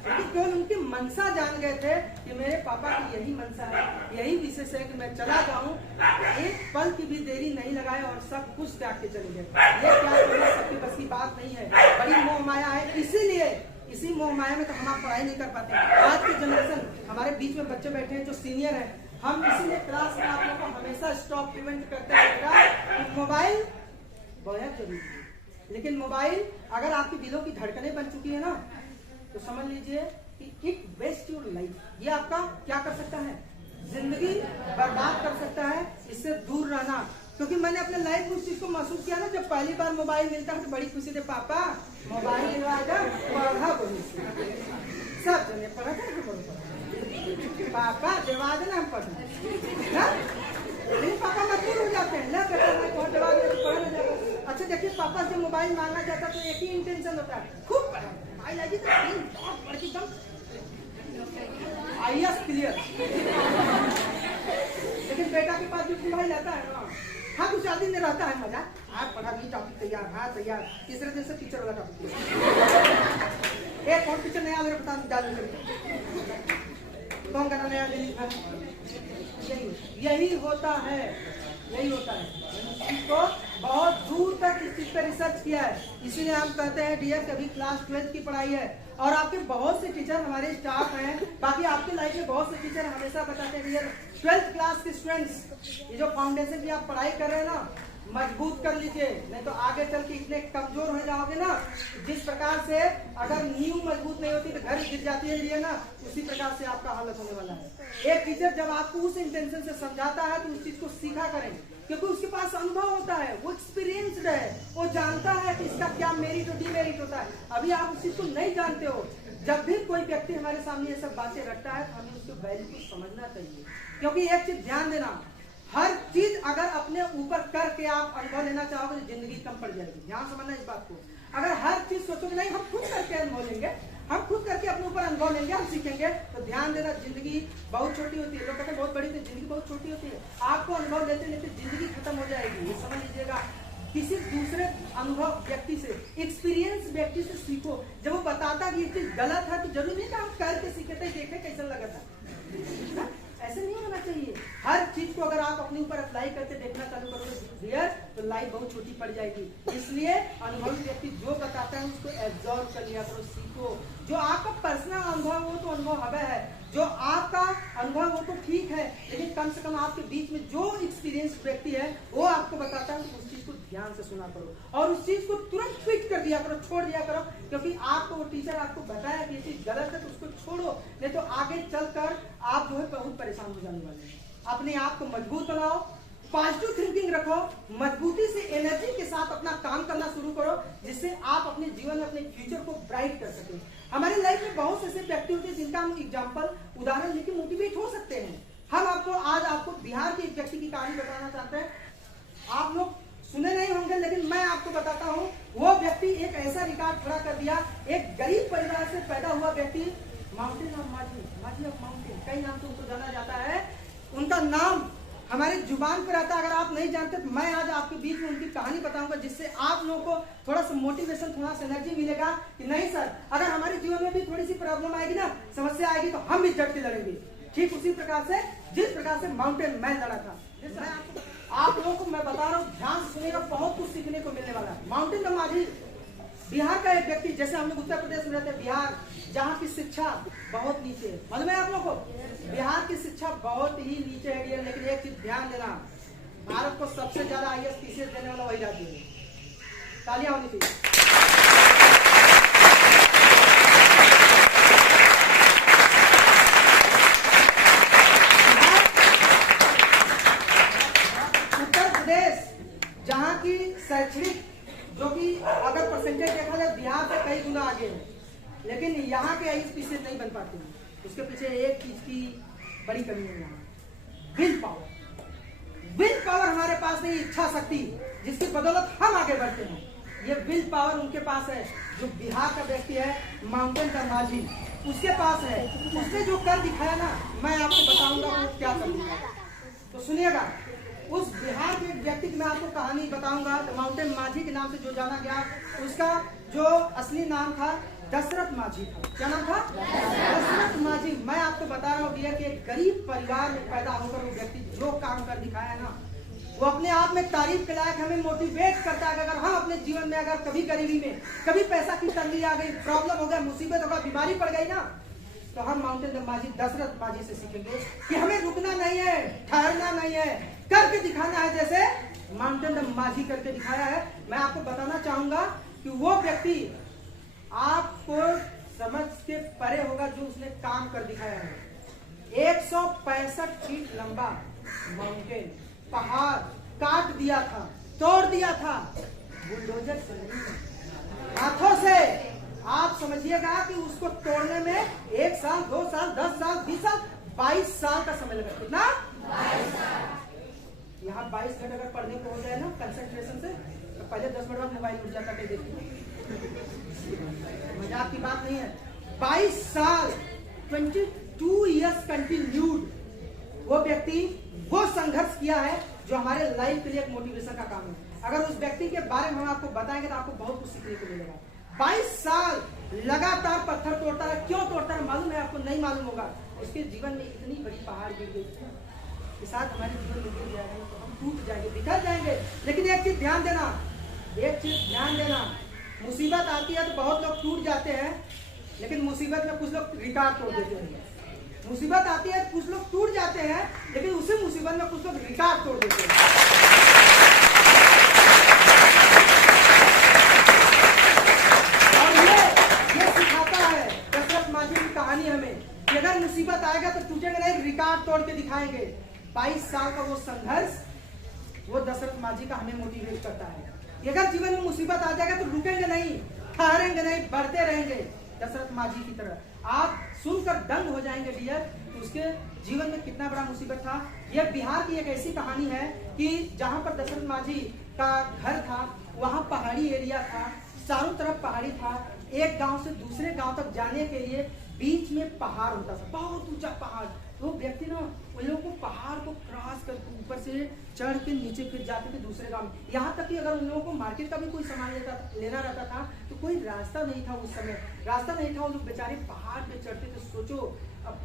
लेकिन केवल उनकी मनसा जान गए थे कि मेरे पापा की यही मनसा है, यही विशेष है कि मैं चला जाऊं, एक पल की भी देरी नहीं लगाए और सब कुछ त्याग के चले गए। ये क्या सबकी बस की बात नहीं है, बड़ी मोह माया है। इसीलिए इसी मोह माया में तो हम आप पढ़ाई नहीं कर पाते। आज की जनरेशन, हमारे बीच में बच्चे बैठे हैं जो सीनियर है, हम इसीलिए क्लास में आप लोगों को हमेशा स्टॉप प्रिवेंट करते हैं। मोबाइल बहुत जरूरी है, लेकिन मोबाइल अगर आपकी दिलों की धड़कनें बन चुकी है ना, तो समझ लीजिए कि इट वेस्ट योर लाइफ। ये आपका क्या कर सकता है, जिंदगी बर्बाद कर सकता है। इससे दूर रहना, क्योंकि मैंने अपने लाइफ में उस चीज को महसूस किया ना, जब पहली बार मोबाइल मिलता है तो बड़ी खुशी से पापा मोबाइल दिलवाएगा, पढ़ा बोली सब जने पढ़ा पापा दिलवा देना, हम पढ़ा। लेकिन पापा मजबूर हो जाते हैं, अच्छा देखिए पापा से मोबाइल मांगना चाहता तो एक ही इंटेंशन होता है, खूब मोबाइल आएगी तो IAS क्लियर। लेकिन बेटा के पास जो मोबाइल आता है ना, हाँ कुछ आदमी में रहता है मजा, हाँ पढ़ा भी टॉपिक तैयार, हाँ तैयार, तीसरे दिन से टीचर वाला टॉपिक एक और टीचर नया मेरे बता डाल कौन करना नया यही होता है, यही होता है। इसको बहुत दूर तक इस चीज पर रिसर्च किया है, इसीलिए हम कहते हैं डियर कभी क्लास 12 की पढ़ाई है और आपके बहुत से टीचर हमारे स्टाफ हैं, बाकी आपकी लाइफ में बहुत से टीचर हमेशा बताते हैं डियर 12th क्लास के स्टूडेंट्स, ये जो फाउंडेशन की आप पढ़ाई कर रहे हैं ना मजबूत कर लीजिए, नहीं तो आगे चल के इतने कमजोर हो जाओगे ना, जिस प्रकार से अगर नींव मजबूत नहीं होती तो घर गिर जाती है ये ना, उसी प्रकार से आपका हालत होने वाला है। एक टीचर जब आपको उस इंटेंशन से समझाता है तो उस चीज को सीखा करें, क्योंकि उसके पास अनुभव होता है, वो एक्सपीरियंस्ड है, वो जानता है कि इसका क्या मेरिट और डिमेरिट होता है। अभी आप उस चीज को नहीं जानते हो, जब भी कोई व्यक्ति हमारे सामने ये सब बातें रखता है तो हमें उसके वैल्यू को समझना चाहिए, क्योंकि एक चीज ध्यान देना, हर चीज अगर अपने ऊपर करके आप अनुभव लेना चाहोगे तो जिंदगी कम पड़ जाएगी। ध्यान समझना इस बात को, अगर हर चीज सोचोगे नहीं हम खुद करके अनुभव लेंगे, हम खुद करके अपने ऊपर अनुभव लेंगे, हम सीखेंगे, तो ध्यान देना जिंदगी बहुत छोटी होती है। लोग कहते हैं बहुत बड़ी थी, जिंदगी बहुत छोटी होती है। आपको अनुभव लेते लेते जिंदगी खत्म हो जाएगी, ये समझ लीजिएगा। किसी दूसरे अनुभव व्यक्ति से, एक्सपीरियंस व्यक्ति से सीखो। जब वो बताता कि ये चीज गलत है तो जरूरी नहीं कि हम करके सीखे थे, देखे कैसा लगा था, ऐसे नहीं होना चाहिए। हर चीज को अगर आप अपने ऊपर अप्लाई करते देखना चालू करोगे डियर तो लाइफ बहुत छोटी पड़ जाएगी। इसलिए अनुभवी व्यक्ति जो बताता है उसको एब्जॉर्ब कर लिया करो, सीखो। जो आपका पर्सनल अनुभव हो तो अनुभव हवा है, जो आपका अनुभव हो तो ठीक है, लेकिन कम से कम आपके बीच में जो एक्सपीरियंस व्यक्ति है वो आपको बताता है, उस चीज को ध्यान से सुना करो और उस चीज को तुरंत क्विट कर दिया करो, छोड़ दिया करो, क्योंकि आपको वो टीचर आपको बताया कि ये चीज गलत है तो उसको छोड़ो, नहीं तो आगे चलकर आप जो है बहुत परेशान हो जाने वाले हैं। अपने आप को मजबूत बनाओ, पॉजिटिव थिंकिंग रखो, मजबूती से एनर्जी के साथ अपना काम करना शुरू करो, जिससे आप अपने जीवन में अपने फ्यूचर को ब्राइट कर सकें। हमारी लाइफ में बहुत से ऐसे व्यक्ति होते हैं जिनका हम एग्जाम्पल उदाहरण लेके मोटिवेट हो सकते हैं। हम आपको बिहार के एक व्यक्ति की कहानी बताना चाहते हैं। आप लोग सुने नहीं होंगे लेकिन मैं आपको बताता हूँ, वो व्यक्ति एक ऐसा रिकॉर्ड खड़ा कर दिया। एक गरीब परिवार से पैदा हुआ व्यक्ति, माउंटेन ऑफ माझी ऑफ माउंटेन, कई नाम से उनको जाना जाता है। उनका नाम हमारे जुबान पर रहता है, अगर आप नहीं जानते तो मैं आज आपके बीच में उनकी कहानी बताऊंगा, जिससे आप लोगों को थोड़ा सा मोटिवेशन, थोड़ा सा एनर्जी मिलेगा कि नहीं सर, अगर हमारे जीवन में भी थोड़ी सी प्रॉब्लम आएगी ना, समस्या आएगी तो हम भी डट के लड़ेंगे। ठीक उसी प्रकार से जिस प्रकार से माउंटेन मैन लड़ा था। आप लोगों को मैं बता रहा हूँ, ध्यान से सुनिएगा, बहुत कुछ सीखने को मिलने वाला है। माउंटेन माझी बिहार का एक व्यक्ति, जैसे हम लोग उत्तर प्रदेश में रहते हैं, बिहार जहाँ की शिक्षा बहुत नीचे है, मालूम है आप लोगों को, बिहार की शिक्षा बहुत ही नीचे है। लेकिन एक चीज ध्यान देना, भारत को सबसे ज्यादा IAS PCS देने वाला वही राज्य है। तालियां होनी चाहिए। उत्तर प्रदेश जहाँ की शैक्षणिक, जो कि अगर परसेंटेज देखा जाए बिहार से कई गुना आगे है, लेकिन यहाँ के IAS PCS नहीं बन पाते हैं। उसके पीछे एक चीज की बड़ी कमी है, यहाँ विल पावर। विल पावर हमारे पास नहीं, इच्छा शक्ति, जिसकी बदौलत हम आगे बढ़ते हैं। ये विल पावर उनके पास है, जो बिहार का व्यक्ति है माउंटेन का माझी, उसके पास है। उसने जो कर दिखाया ना, मैं आपको बताऊंगा वो क्या कर दिखाया, तो सुनिएगा। उस बिहार के व्यक्ति की मैं आपको कहानी बताऊंगा। तो माउंटेन माझी के नाम से जो जाना गया, उसका जो असली नाम था दशरथ माझी था। क्या नाम था? दशरथ माझी। मैं आपको बता रहा हूँ भैया कि एक गरीब परिवार में पैदा होकर वो व्यक्ति जो काम कर दिखाया ना, वो अपने आप में तारीफ के लायक, हमें मोटिवेट करता है कि अगर हम अपने जीवन में अगर कभी गरीबी में, कभी पैसा की तंगी आ गई, प्रॉब्लम हो गया, मुसीबत हो गई, बीमारी पड़ गई ना, तो हम माउंटेन माझी, दशरथ माझी से सीखेंगे कि हमें रुकना नहीं है, ठहरना नहीं है, करके दिखाना है, जैसे माउंटेन माझी करके दिखाया है। मैं आपको बताना चाहूंगा कि वो व्यक्ति आपको समझ के परे होगा जो उसने काम कर दिखाया है। 165 फीट लंबा माउंटेन, पहाड़ काट दिया था, तोड़ दिया था, बुलडोजर से नहीं, हाथों से। आप समझिएगा कि उसको तोड़ने में 1 साल, 2 साल, 10 साल, 20 साल, 22 साल का समय लगा। कितना? 22 साल। यहाँ 22 मिनट अगर पढ़ने को हो जाए ना कंसंट्रेशन से, तो पहले 10 मिनट में मोबाइल उठ जाता है, देखिए, मजाक की बात नहीं है। 22 साल, 22 years कंटिन्यूड वो व्यक्ति वो संघर्ष किया है जो हमारे लाइफ के लिए एक मोटिवेशन का काम है। अगर उस व्यक्ति के बारे में हम आपको बताएंगे तो आपको बहुत कुछ सीखने को मिलेगा। 22 साल लगातार पत्थर तोड़ता है। क्यों तोड़ता है मालूम है आपको? नहीं मालूम होगा। उसके जीवन में इतनी बड़ी पहाड़ गिर गई के साथ हमारे जीवन में गिर जाएगा तो हम टूट जाएंगे, बिखर जाएंगे। लेकिन एक चीज ध्यान देना, एक चीज ध्यान देना, मुसीबत आती है तो बहुत लोग टूट जाते हैं, लेकिन मुसीबत में कुछ लोग रिकॉर्ड तोड़ देते हैं। मुसीबत आती है तो कुछ लोग टूट जाते हैं, लेकिन उसी मुसीबत में कुछ लोग रिकॉर्ड तोड़ देते हैं। और ये सिखाता है दशरथ माझी की कहानी हमें कि अगर मुसीबत आएगा तो टूटेंगे नहीं, रिकॉर्ड तोड़ के दिखाएंगे। 22 साल का वो संघर्ष वो दशरथ माझी का हमें मोटिवेट करता है कि अगर जीवन में मुसीबत आ जाएगा तो रुकेंगे नहीं, ठहरेंगे नहीं, बढ़ते रहेंगे। दशरथ माझी की तरह आप सुनकर दंग हो जाएंगे डियर कि उसके जीवन में कितना बड़ा मुसीबत था। यह बिहार की एक ऐसी कहानी है कि जहां पर दशरथ माझी का घर था वहां पहाड़ी एरिया था, चारों तरफ पहाड़ी था। एक गांव से दूसरे गांव तक जाने के लिए बीच में पहाड़ होता था, बहुत ऊंचा पहाड़। तो व्यक्ति ना उन लोगों को पहाड़ को क्रॉस करके ऊपर से चढ़ के नीचे फिर जाते थे दूसरे गांव में। यहाँ तक कि अगर उन लोगों को मार्केट का भी कोई सामान लेना रहता था तो कोई रास्ता नहीं था, उस समय रास्ता नहीं था। वो लोग बेचारे पहाड़ पे चढ़ते थे। सोचो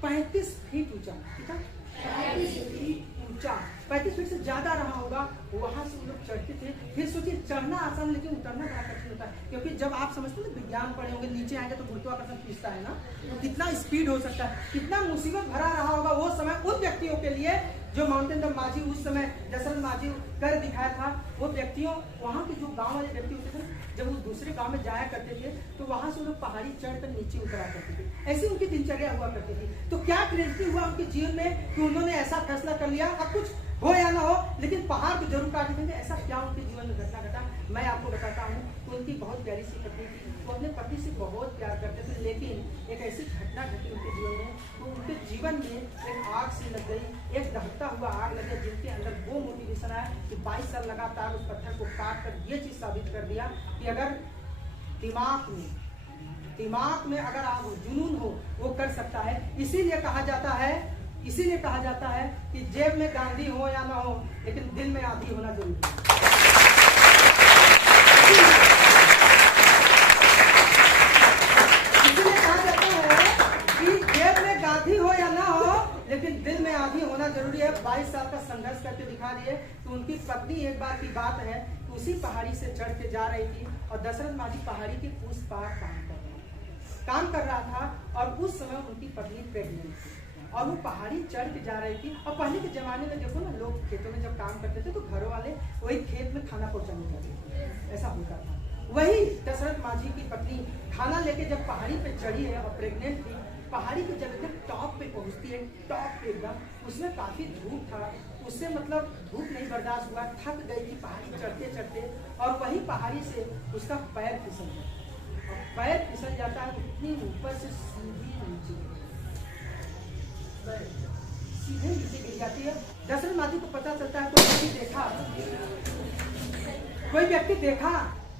35 फीट ऊंचा, ठीक है, 35 फीट ऊंचा, 35 फीट से ज्यादा रहा होगा। वहां से वो लोग चढ़ते थे। फिर सोचिए चढ़ना आसान लेकिन उतरना बड़ा कठिन होता है, क्योंकि जब आप समझते हैं विज्ञान पढ़े होंगे, नीचे आएंगे तो गुरुत्वाकर्षण खींचता है ना, तो कितना स्पीड हो सकता है, कितना मुसीबत भरा रहा होगा वो समय उन व्यक्तियों के लिए जो माउंटेन द माझी उस समय दशरथ माझी कर दिखाया था। वो व्यक्तियों वहाँ के जो गांव वाले व्यक्ति होते थे, जब वो दूसरे गांव में जाया करते थे तो वहां से वो लोग पहाड़ी चढ़कर नीचे उतरा करते थे। ऐसी उनकी दिनचर्या हुआ करती थी। तो क्या क्रेडिटी हुआ उनके जीवन में कि उन्होंने ऐसा फैसला कर लिया, अब कुछ हो या ना हो लेकिन पहाड़ को जरूर काट देंगे। ऐसा क्या उनके जीवन में घटना घटा, मैं आपको बताता हूँ। तो उनकी बहुत प्यारी सी पत्नी थी, वो अपने पति से बहुत प्यार करते थे, लेकिन एक ऐसी घटना घटी उनके जीवन में, तो उनके जीवन में एक आग सी लग गई, एक दहकता हुआ आग लग गया, जिनके अंदर वो मोटिवेशन आया कि 22 साल लगातार उस पत्थर को काट कर ये चीज साबित कर दिया कि अगर दिमाग में अगर आप जुनून हो वो कर सकता है। इसीलिए कहा जाता है कि जेब में गांधी हो या ना हो लेकिन दिल में आंधी होना जरूरी है। इसीलिए कहा जाता है कि जेब में गांधी हो या ना हो लेकिन दिल में आंधी होना जरूरी है। 22 साल का संघर्ष करके दिखा दिए। तो उनकी पत्नी, एक बार की बात है, उसी पहाड़ी से चढ़ के जा रही थी और दशरथ माझी पहाड़ी के उस पार काम कर रहा था और उस समय उनकी पत्नी प्रेग्नेंट थी और वो पहाड़ी चढ़ के जा रही थी। और पहले के जमाने में देखो ना, लोग खेतों में जब काम करते थे तो घरों वाले वही खेत में खाना पहुंचाने जाते थे, ऐसा होता था। वही दशरथ माझी की पत्नी खाना लेके जब पहाड़ी पे चढ़ी है और प्रेग्नेंट थी, पहाड़ी पे जब एकदम टॉप पे पहुंचती है, टॉप पे एकदम, उसमें काफी धूप था, उससे मतलब धूप नहीं बर्दाश्त हुआ, थक गई थी पहाड़ी चढ़ते चढ़ते और वही पहाड़ी से उसका पैर फिसल गया। पैर फिसल जाता है, इतनी ऊपर से सीधे नीचे गिर जाती है। दशरथ माझी को पता चलता है, कोई व्यक्ति देखा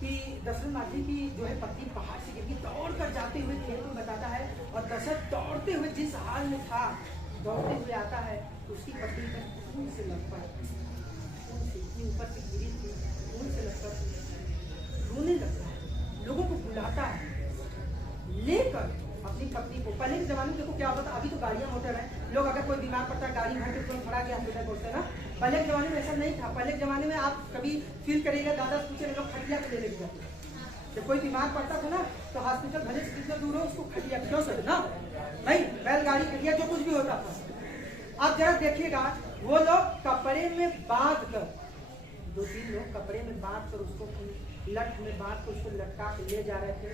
कि दशरथ माझी की जो है पत्नी पहाड़ से गिर गई, दौड़ कर जाते हुए खेत में बताता है और दशरथ दौड़ते हुए जिस हाल में था, दौड़ते हुए आता है तो उसकी पत्नी पर खून से लथपथ, इतनी ऊपर से गिरी थी, खून से लथपथ रोने लगता है, लोगों को बुलाता है, लेकर अपनी पत्नी को। पहले के जमाने में देखो क्या होता था, अभी तो गाड़ियां मोटर है, लोग अगर कोई बीमार पड़ता है गाड़ी भर के तुरंत खड़ा के हॉस्पिटल पहुंचते हैं ना। पहले के जमाने में ऐसा नहीं था। पहले के जमाने में आप कभी फील करिएगा, दादा पूछे लोग खटिया पे ले जाते, जब कोई बीमार पड़ता था ना तो हॉस्पिटल भले से कितना दूर हो उसको खटिया क्यों सर ना, नहीं बैलगाड़ी खटिया जो कुछ भी होता था। आप जरा देखिएगा, वो लोग कपड़े में बांध कर, 2-3 लोग कपड़े में बांध कर उसको लट में बांध कर उसको लटका के ले जा रहे थे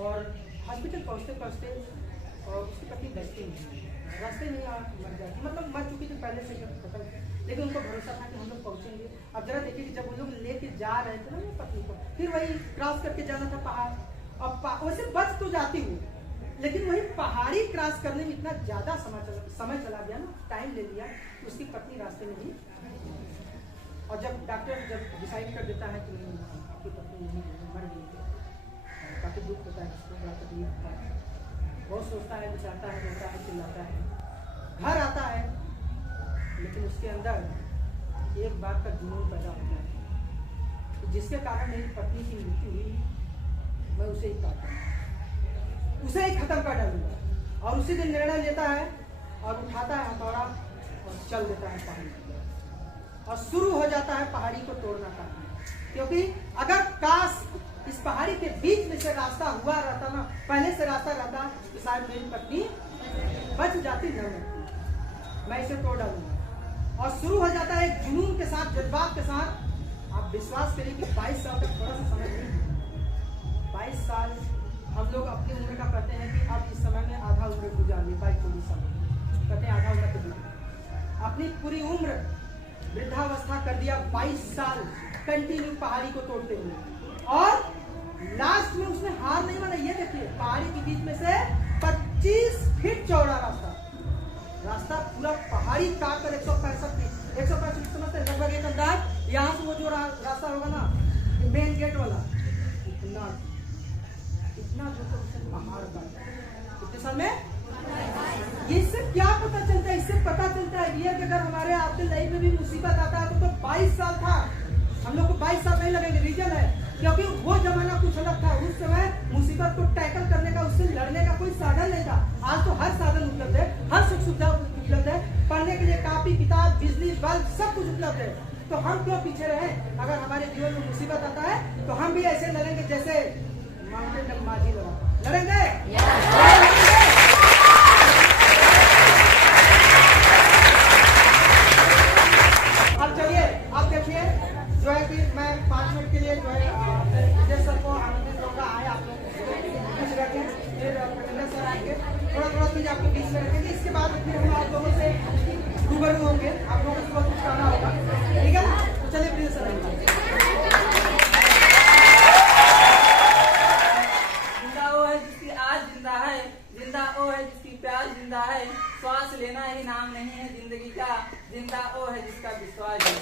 और हॉस्पिटल पहुंचते पहुंचते और उसकी पत्नी बचती नहीं, रास्ते में मर जाती, मतलब मर चुकी थी पहले से खत्म, लेकिन उनको भरोसा था कि हम लोग पहुंचेंगे। अब जरा देखिए कि जब वो लोग लेके जा रहे थे ना अपनी पत्नी को, फिर वही क्रॉस करके जाना था पहाड़, और वैसे बच तो जाती हूँ लेकिन वही पहाड़ी क्रॉस करने में इतना ज्यादा समय चला गया ना, टाइम ले लिया, तो उसकी पत्नी रास्ते में ही। और जब डॉक्टर जब डिसाइड कर देता है कि आपकी पत्नी नहीं मर गई, काफी दुख होता है, उसको बड़ा तकलीफ होता है, बहुत सोचता है, विचारता है, रोता है, चिल्लाता है, घर आता है, लेकिन उसके अंदर एक बात का जुनून पैदा हो गया, जिसके कारण मेरी पत्नी की मृत्यु हुई, मैं उसे ही काटूंगा, उसे ही खत्म कर डालूंगा। और उसी दिन निर्णय लेता है और उठाता है हथौड़ा और चल देता है पहाड़ी पर, और शुरू हो जाता है पहाड़ी को तोड़ना काटना। क्योंकि अगर काश इस पहाड़ी के बीच में से रास्ता हुआ रहता ना, पहले से रास्ता रहता, तो शायद मेरी पत्नी बच जाती, न रहती। मैं इसे तोड़ डालूंगा। और शुरू हो जाता है एक जुनून के साथ, जज्बात के साथ। आप विश्वास करिए कि 22 साल तक थोड़ा सा समय नहीं, 22 साल हम लोग अपनी उम्र का कहते हैं कि अब इस समय में आधा उम्र गुजार ली, 22-24 साल कहते हैं, आधा उम्र तो अपनी पूरी उम्र वृद्धावस्था कर दिया। 22 साल कंटिन्यू पहाड़ी को तोड़ते हुए, और लास्ट में उसने हार नहीं माना। ये देखिए, पहाड़ी के बीच में से 25 फीट चौड़ा रास्ता पूरा पहाड़ी काट कर 165 फीट समझते हैं, लगभग एक अंदाज। यहाँ से वो जो रास्ता होगा ना, मेन गेट वाला, इतना जो पहाड़ का कितने साल में। इससे क्या पता चलता है? इससे पता चलता है ये कि अगर हमारे आपके लाइफ में भी मुसीबत आता है तो 22 साल था, हम लोग को 22 साल नहीं लगेंगे। रीजन है क्योंकि वो जमाना कुछ अलग था। उस समय मुसीबत को टैकल करने का, उससे लड़ने का कोई साधन नहीं था। आज तो हर साधन उपलब्ध है, हर सुख सुविधा उपलब्ध है, पढ़ने के लिए कापी किताब बिजली बल्ब सब कुछ उपलब्ध है। तो हम क्यों पीछे रहे? अगर हमारे जीवन में मुसीबत आता है तो हम भी ऐसे लड़ेंगे जैसे माउंटेन माझी लड़ेंगे। अब चलिए, आप देखिए जो है कि मैं 5 मिनट के लिए जो है विजय सर को आनंदित होगा। आए आप लोग कुछ रखें, फिर पटेंद्र सर आएंगे, थोड़ा चीज आपके बीच में रखेंगे। इसके बाद फिर हम आप लोगों से रूबरू होंगे, आप लोगों को कुछ करना होगा, ठीक है ना? तो चलिए प्लीज सर आएंगे। जिंदा वो है जिसकी आज जिंदा है, जिंदा वो है जिसकी प्यास जिंदा है, श्वास लेना ही नाम नहीं है जिंदगी का, जिंदा वो है जिसका विश्वास है।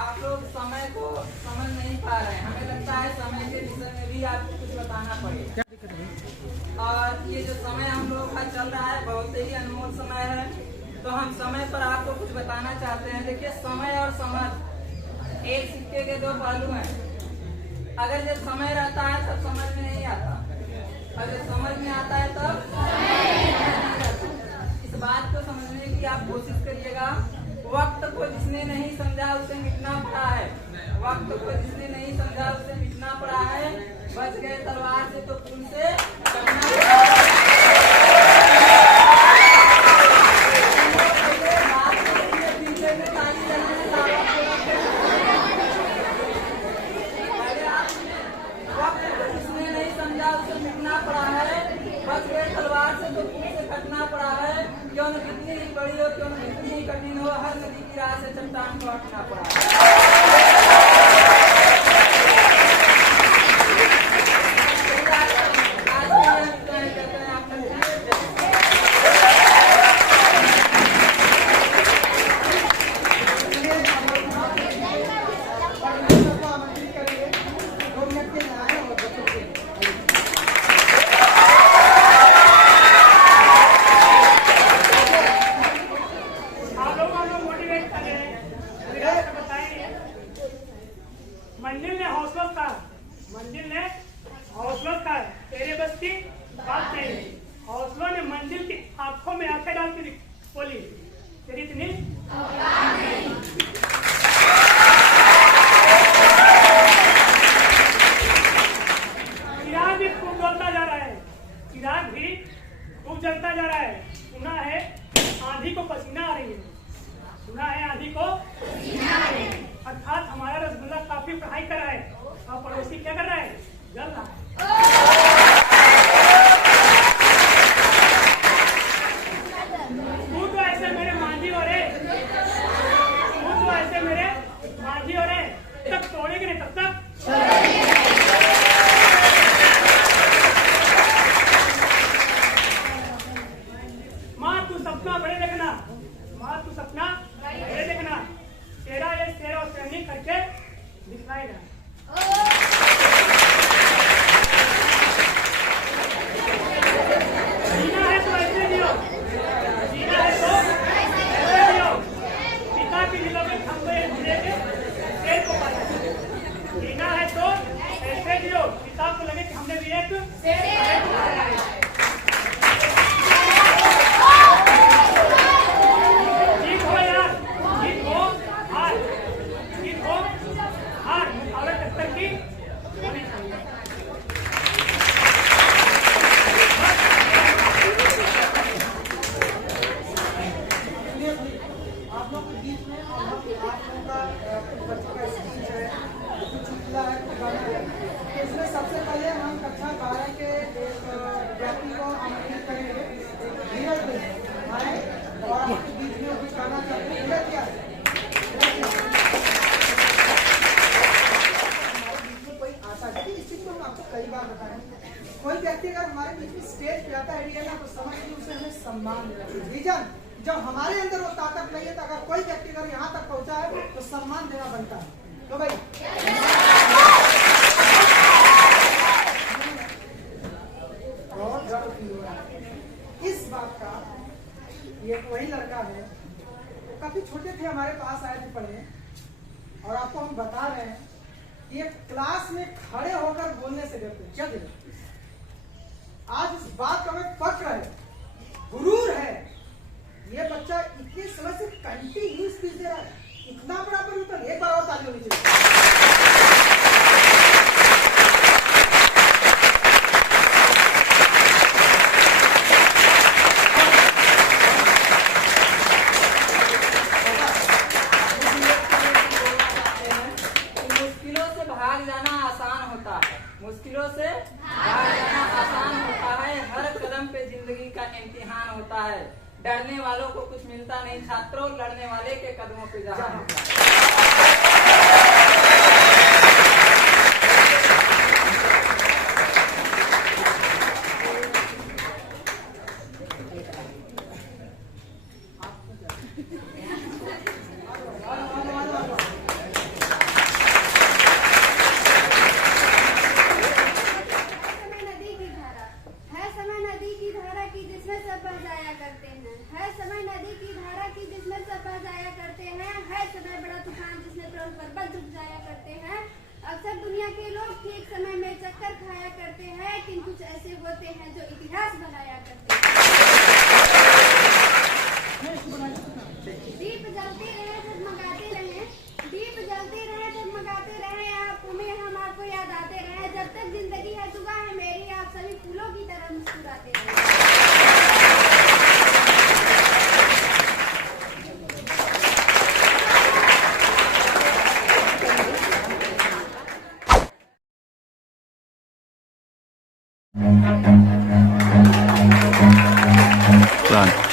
आप लोग समय को समझ नहीं पा रहे हैं, हमें लगता है समय के विषय में भी आपको कुछ बताना पड़ेगा। और ये जो समय हम लोग का चल रहा है बहुत ही अनमोल समय है, तो हम समय पर आपको कुछ बताना चाहते हैं। देखिए, समय और समझ एक सिक्के के 2 पहलू हैं। अगर जब समय रहता है तब समझ में नहीं आता, अगर समझ में आता है तब इस बात को समझने की आप कोशिश करिएगा। वक्त को जिसने नहीं समझा उसे मिटना पड़ा है, वक्त को जिसने नहीं समझा उसे मिटना पड़ा है। बच गए तलवार से तो खून से कटना पड़ा है। क्यों न कितनी ही बड़ी हो, क्यों न कितनी ही कठिन हो, हर नदी की राह से चट्टान को हटना पड़ा है। तेरे बस की बात नहीं। हौसलों ने मंजिल की आंखों में आंखें डाल के बोली, तेरी इतनी चिराग भी खूब जलता जा रहा है, चिराग भी खूब जलता जा रहा है। सुना है आंधी को पसीना आ रही है, सुना है आंधी को पसीना आ रही है। अर्थात हमारा रसगुल्ला काफी पढ़ाई कर रहा है और पड़ोसी क्या कर रहा है? जल रहा है। करके दिखलाएगा। एक जीत हो यार, जीत हो हार, जीत हो हार, मुकाबला टक्कर की होनी चाहिए। आप लोग के बीच में आप लोगों का कुछ बच्चों का स्पीच है, कुछ चुटकुला है, कुछ गाना है। तो इसमें सबसे पहले हम कक्षा 12 के एक व्यक्ति को आमंत्रित करेंगे, धीरज भाई, और आपके बीच में कुछ गाना चाहते हैं। धीरज क्या है? हमारे बीच में कोई आता है, इस चीज को हम आपको कई बार बताएं। कोई व्यक्ति अगर हमारे बीच में स्टेज पे आता है ना, तो समझ लीजिए उसे हमें सम्मान देना चाहिए। रीजन जब हमारे अंदर वो ताकत नहीं है, तो अगर कोई व्यक्ति अगर यहाँ तक पहुँचा है तो सम्मान देना बनता है। तो भाई बहुत गर्व फील हो रहा है इस बात का। ये वही लड़का है, काफी छोटे थे, हमारे पास आए थे पढ़ने, और आपको हम बता रहे हैं कि ये क्लास में खड़े होकर बोलने से डरते। क्या देखो, आज इस बात का हमें फक्र है, गुरूर है। ये बच्चा इतने समय से कंटिन्यू स्पीच दे रहा है, इतना बड़ा परिवर्तन। एक बार और ताली होनी चाहिए। मुश्किलों से भाग जाना आसान होता है, मुश्किलों से भाग जाना आसान होता है। हर कदम पे जिंदगी का इम्तिहान होता है। डरने वालों को कुछ मिलता नहीं छात्रों, लड़ने वाले के कदमों पे जहां होता है। अक्सर दुनिया के लोग ठीक समय में चक्कर खाया करते हैं, लेकिन कुछ ऐसे होते हैं जो इतिहास बनाया करते हैं। दीप जलते रहे जगमगाते रहे, दीप जलते रहे जगमगाते रहे, हम आपको याद आते रहे। जब तक जिंदगी है दुआ है मेरी, आप सभी फूलों की तरह मुस्कुराते रहे। Run.